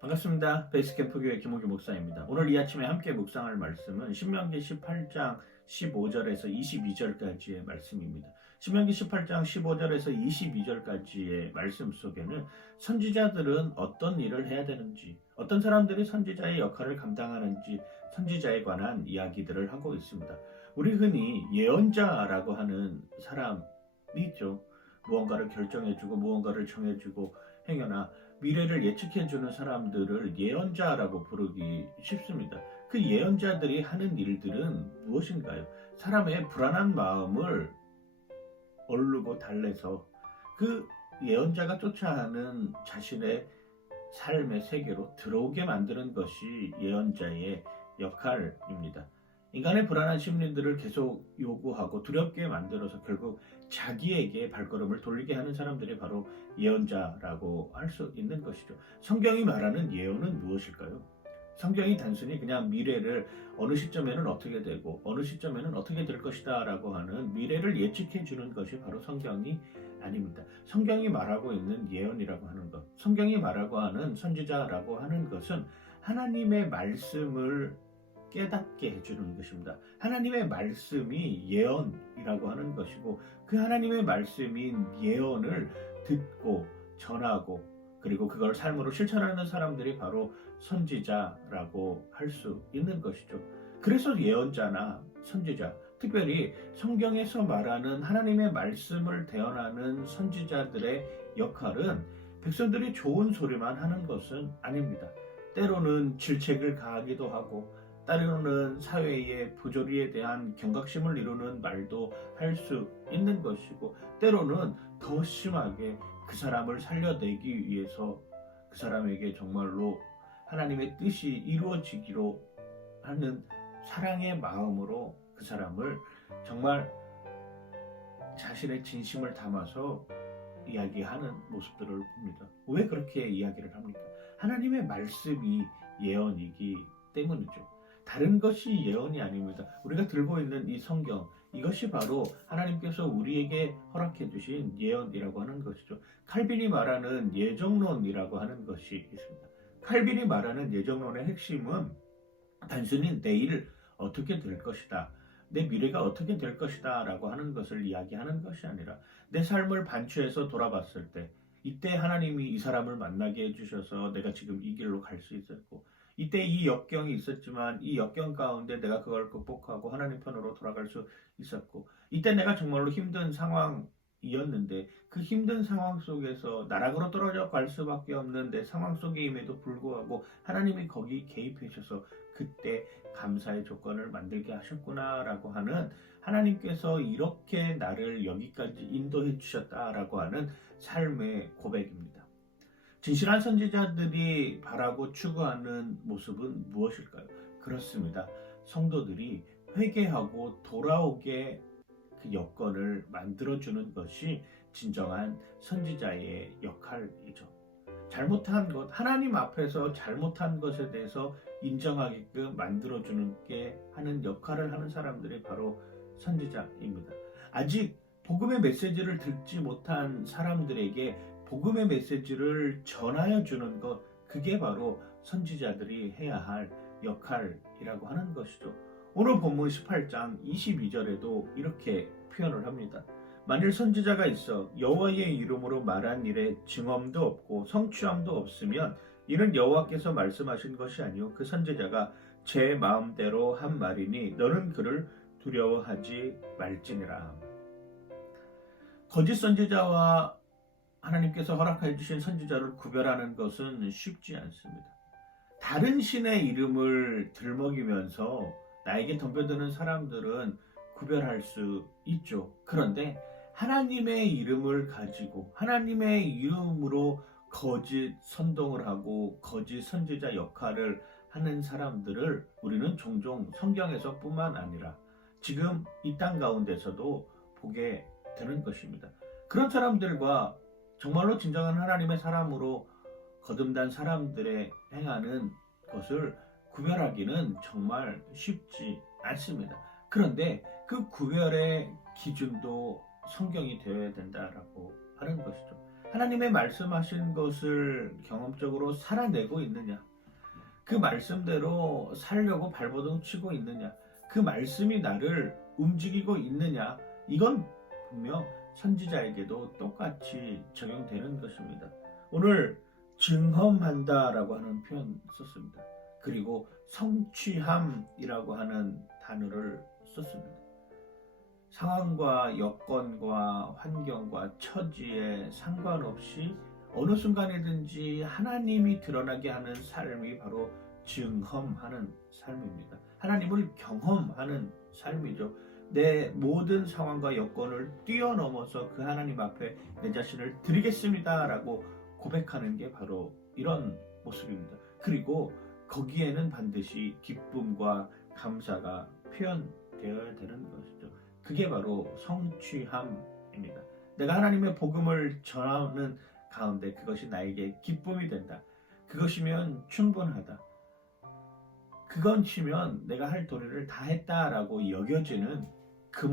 반갑습니다. 베이스캠프교회 김호규 목사입니다. 오늘 이 아침에 함께 묵상할 말씀은 신명기 18장 15절에서 22절까지의 말씀입니다. 신명기 18장 15절에서 22절까지의 말씀 속에는 선지자들은 어떤 일을 해야 되는지, 어떤 사람들이 선지자의 역할을 감당하는지, 선지자에 관한 이야기들을 하고 있습니다. 우리 흔히 예언자라고 하는 사람이 있죠. 무언가를 결정해주고 무언가를 정해주고 행여나 미래를 예측해주는 사람들을 예언자라고 부르기 쉽습니다. 그 예언자들이 하는 일들은 무엇인가요? 사람의 불안한 마음을 얼르고 달래서 그 예언자가 쫓아가는 자신의 삶의 세계로 들어오게 만드는 것이 예언자의 역할입니다. 인간의 불안한 심리들을 계속 요구하고 두렵게 만들어서 결국 자기에게 발걸음을 돌리게 하는 사람들이 바로 예언자라고 할 수 있는 것이죠. 성경이 말하는 예언은 무엇일까요? 성경이 단순히 그냥 미래를 어느 시점에는 어떻게 되고 어느 시점에는 어떻게 될 것이다 라고 하는 미래를 예측해 주는 것이 바로 성경이 아닙니다. 성경이 말하고 있는 예언이라고 하는 것, 성경이 말하고 하는 선지자라고 하는 것은 하나님의 말씀을 깨닫게 해주는 것입니다. 하나님의 말씀이 예언이라고 하는 것이고 그 하나님의 말씀인 예언을 듣고 전하고 그리고 그걸 삶으로 실천하는 사람들이 바로 선지자라고 할 수 있는 것이죠. 그래서 예언자나 선지자, 특별히 성경에서 말하는 하나님의 말씀을 대언하는 선지자들의 역할은 백성들이 좋은 소리만 하는 것은 아닙니다. 때로는 질책을 가하기도 하고 때로는 사회의 부조리에 대한 경각심을 이루는 말도 할 수 있는 것이고 때로는 더 심하게 그 사람을 살려내기 위해서 그 사람에게 정말로 하나님의 뜻이 이루어지기로 하는 사랑의 마음으로 그 사람을 정말 자신의 진심을 담아서 이야기하는 모습들을 봅니다. 왜 그렇게 이야기를 합니까? 하나님의 말씀이 예언이기 때문이죠. 다른 것이 예언이 아닙니다. 우리가 들고 있는 이 성경, 이것이 바로 하나님께서 우리에게 허락해 주신 예언이라고 하는 것이죠. 칼빈이 말하는 예정론이라고 하는 것이 있습니다. 칼빈이 말하는 예정론의 핵심은 단순히 내일 어떻게 될 것이다, 내 미래가 어떻게 될 것이다 라고 하는 것을 이야기하는 것이 아니라 내 삶을 반추해서 돌아봤을 때 이때 하나님이 이 사람을 만나게 해주셔서 내가 지금 이 길로 갈 수 있었고 이때 이 역경이 있었지만 이 역경 가운데 내가 그걸 극복하고 하나님 편으로 돌아갈 수 있었고 이때 내가 정말로 힘든 상황이었는데 그 힘든 상황 속에서 나락으로 떨어져 갈 수밖에 없는 내 상황 속에임에도 불구하고 하나님이 거기 개입해 주셔서 그때 감사의 조건을 만들게 하셨구나 라고 하는 하나님께서 이렇게 나를 여기까지 인도해 주셨다라고 하는 삶의 고백입니다. 진실한 선지자들이 바라고 추구하는 모습은 무엇일까요? 그렇습니다. 성도들이 회개하고 돌아오게 그 여건을 만들어주는 것이 진정한 선지자의 역할이죠. 잘못한 것, 하나님 앞에서 잘못한 것에 대해서 인정하게끔 만들어주는 게 하는 역할을 하는 사람들이 바로 선지자입니다. 아직 복음의 메시지를 듣지 못한 사람들에게 복음의 메시지를 전하여 주는 것, 그게 바로 선지자들이 해야 할 역할이라고 하는 것이죠. 오늘 본문 18장 22절에도 이렇게 표현을 합니다. 만일 선지자가 있어 여호와의 이름으로 말한 일에 증언도 없고 성취함도 없으면 이는 여호와께서 말씀하신 것이 아니요 그 선지자가 제 마음대로 한 말이니 너는 그를 두려워하지 말지니라. 거짓 선지자와 하나님께서 허락해 주신 선지자를 구별하는 것은 쉽지 않습니다. 다른 신의 이름을 들먹이면서 나에게 덤벼드는 사람들은 구별할 수 있죠. 그런데 하나님의 이름을 가지고 하나님의 이름으로 거짓 선동을 하고 거짓 선지자 역할을 하는 사람들을 우리는 종종 성경에서 뿐만 아니라 지금 이 땅 가운데서도 보게 되는 것입니다. 그런 사람들과 정말로 진정한 하나님의 사람으로 거듭난 사람들의 행하는 것을 구별하기는 정말 쉽지 않습니다. 그런데 그 구별의 기준도 성경이 되어야 된다라고 하는 것이죠. 하나님의 말씀하신 것을 경험적으로 살아내고 있느냐? 그 말씀대로 살려고 발버둥 치고 있느냐? 그 말씀이 나를 움직이고 있느냐? 이건 분명 선지자에게도 똑같이 적용되는 것입니다. 오늘 증험한다라고 하는 표현 썼습니다. 그리고 성취함이라고 하는 단어를 썼습니다. 상황과 여건과 환경과 처지에 상관없이 어느 순간이든지 하나님이 드러나게 하는 삶이 바로 증험하는 삶입니다. 하나님을 경험하는 삶이죠. 내 모든 상황과 여건을 뛰어넘어서 그 하나님 앞에 내 자신을 드리겠습니다 라고 고백하는 게 바로 이런 모습입니다. 그리고 거기에는 반드시 기쁨과 감사가 표현되어야 되는 것이죠. 그게 바로 성취함입니다. 내가 하나님의 복음을 전하는 가운데 그것이 나에게 기쁨이 된다. 그것이면 충분하다. 그것이면 내가 할 도리를 다 했다라고 여겨지는 그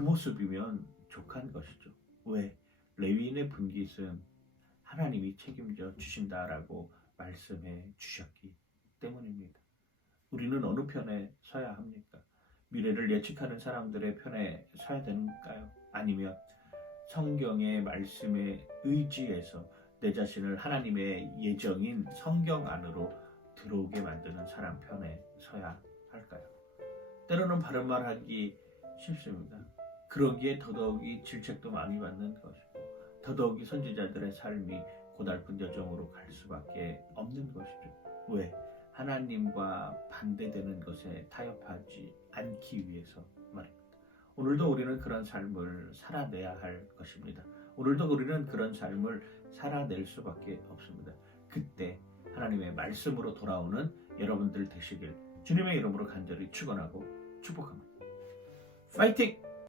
모습이면 족한 것이죠. 왜? 레위인의 분깃은 하나님이 책임져 주신다라고 말씀해 주셨기 때문입니다. 우리는 어느 편에 서야 합니까? 미래를 예측하는 사람들의 편에 서야 되는가요? 아니면 성경의 말씀에 의지해서 내 자신을 하나님의 예정인 성경 안으로 들어오게 만드는 사람 편에 서야 할까요? 때로는 바른 말 하기 쉽습니다. 그러기에 더더욱이 질책도 많이 받는 것이고 더더욱이 선지자들의 삶이 고달픈 여정으로 갈 수밖에 없는 것이죠. 왜? 하나님과 반대되는 것에 타협하지 않기 위해서 말입니다. 오늘도 우리는 그런 삶을 살아내야 할 것입니다. 오늘도 우리는 그런 삶을 살아낼 수밖에 없습니다. 그때 하나님의 말씀으로 돌아오는 여러분들 되시길 주님의 이름으로 간절히 축원하고 축복합니다. 파이팅!